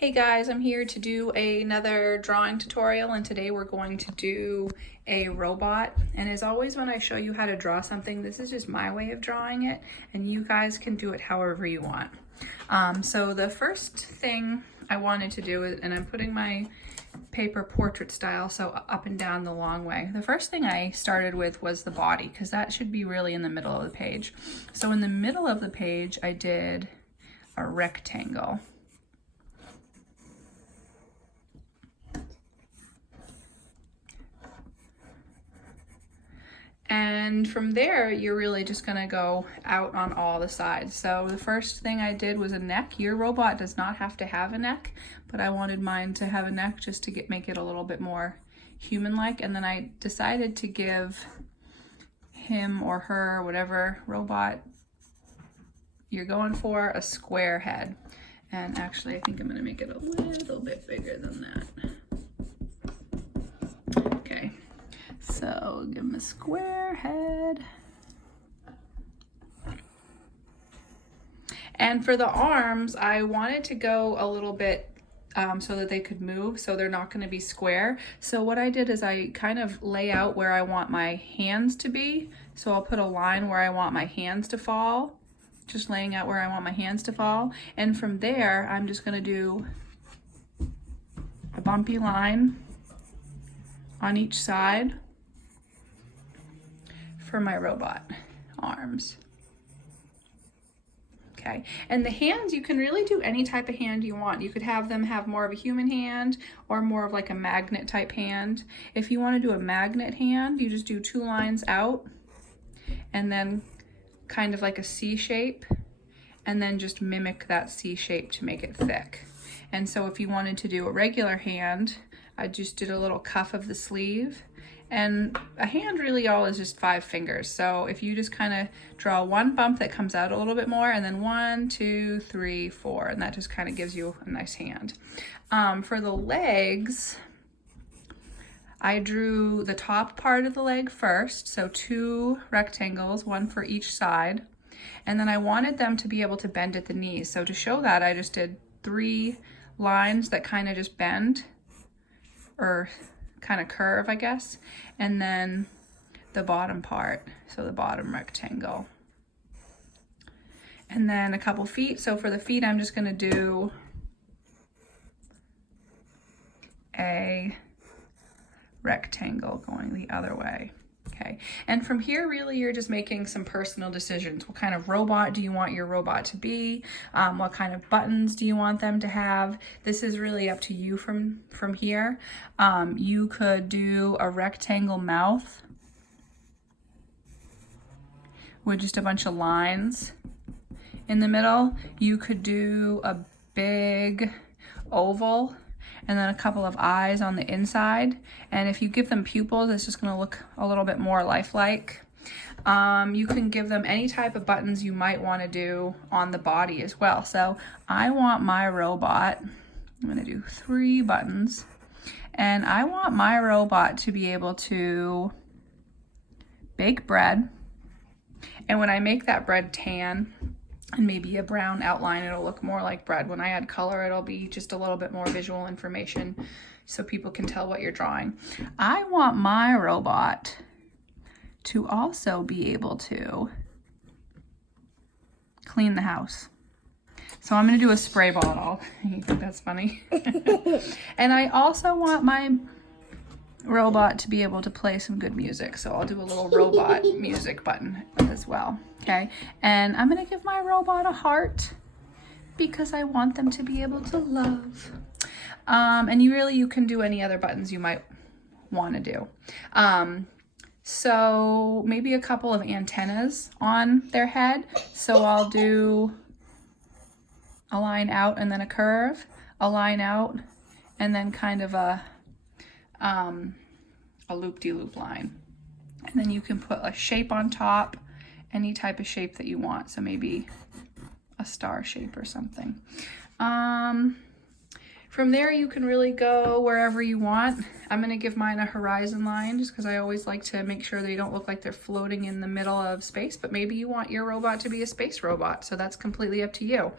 Hey guys, I'm here to do another drawing tutorial, and today we're going to do a robot. And as always, when I show you how to draw something, this is just my way of drawing it, and you guys can do it however you want. So the first thing I wanted to do is, and I'm putting my paper portrait style, so up and down the long way. The first thing I started with was the body, because that should be really in the middle of the page. So in the middle of the page, I did a rectangle. And from there, you're really just gonna go out on all the sides. So the first thing I did was a neck. Your robot does not have to have a neck, but I wanted mine to have a neck just to make it a little bit more human-like. And then I decided to give him or her, whatever robot you're going for, a square head. And actually, I think I'm gonna make it a little bit bigger than that. Okay. So give him a square head. And for the arms, I wanted to go a little bit so that they could move, so they're not going to be square. So what I did is I kind of lay out where I want my hands to be. So I'll put a line where I want my hands to fall, just laying out where I want my hands to fall. And from there, I'm just going to do a bumpy line on each side for my robot arms. Okay, and the hands, you can really do any type of hand you want. You could have them have more of a human hand or more of like a magnet type hand. If you want to do a magnet hand, you just do 2 lines out and then kind of like a C shape, and then just mimic that C shape to make it thick. And so if you wanted to do a regular hand, I just did a little cuff of the sleeve. And a hand really all is just 5 fingers. So if you just kind of draw one bump that comes out a little bit more, and then 1, 2, 3, 4, and that just kind of gives you a nice hand. For the legs, I drew the top part of the leg first, so 2 rectangles, 1 for each side. And then I wanted them to be able to bend at the knees. So to show that, I just did 3 lines that kind of just bend, or kind of curve, I guess, and then the bottom part, so the bottom rectangle. And then a couple feet. So for the feet, I'm just going to do a rectangle going the other way. Okay, and from here, really, you're just making some personal decisions. What kind of robot do you want your robot to be? What kind of buttons do you want them to have? This is really up to you from here. You could do a rectangle mouth with just a bunch of lines in the middle. You could do a big oval and then a couple of eyes on the inside. And if you give them pupils, it's just gonna look a little bit more lifelike. You can give them any type of buttons you might wanna do on the body as well. So I want my robot, I'm gonna do 3 buttons, and I want my robot to be able to bake bread. And when I make that bread tan, and maybe a brown outline, it'll look more like bread. When I add color, it'll be just a little bit more visual information so people can tell what you're drawing. I want my robot to also be able to clean the house. So I'm gonna do a spray bottle. You think that's funny? And I also want my robot to be able to play some good music. So I'll do a little robot music button as well. Okay, and I'm gonna give my robot a heart because I want them to be able to love. And you can do any other buttons you might want to do. So maybe a couple of antennas on their head. So I'll do a line out and then a curve, a line out, and then kind of a loop-de-loop line. And then you can put a shape on top, any type of shape that you want. So maybe a star shape or something. From there, you can really go wherever you want. I'm gonna give mine a horizon line just because I always like to make sure they don't look like they're floating in the middle of space, but maybe you want your robot to be a space robot, so that's completely up to you.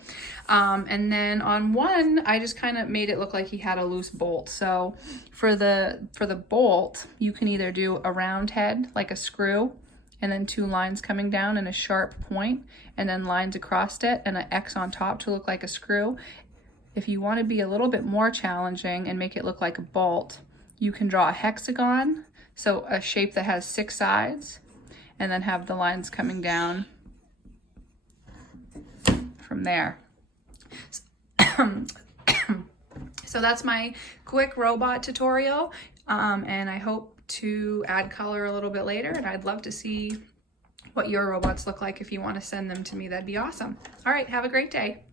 And then on one, I just kind of made it look like he had a loose bolt. So for the bolt, you can either do a round head, like a screw, and then 2 lines coming down and a sharp point, and then lines across it and an X on top to look like a screw. If you want to be a little bit more challenging and make it look like a bolt, you can draw a hexagon, so a shape that has 6 sides, and then have the lines coming down from there. So that's my quick robot tutorial, and I hope to add color a little bit later, and I'd love to see what your robots look like. If you want to send them to me, that'd be awesome. All right, have a great day.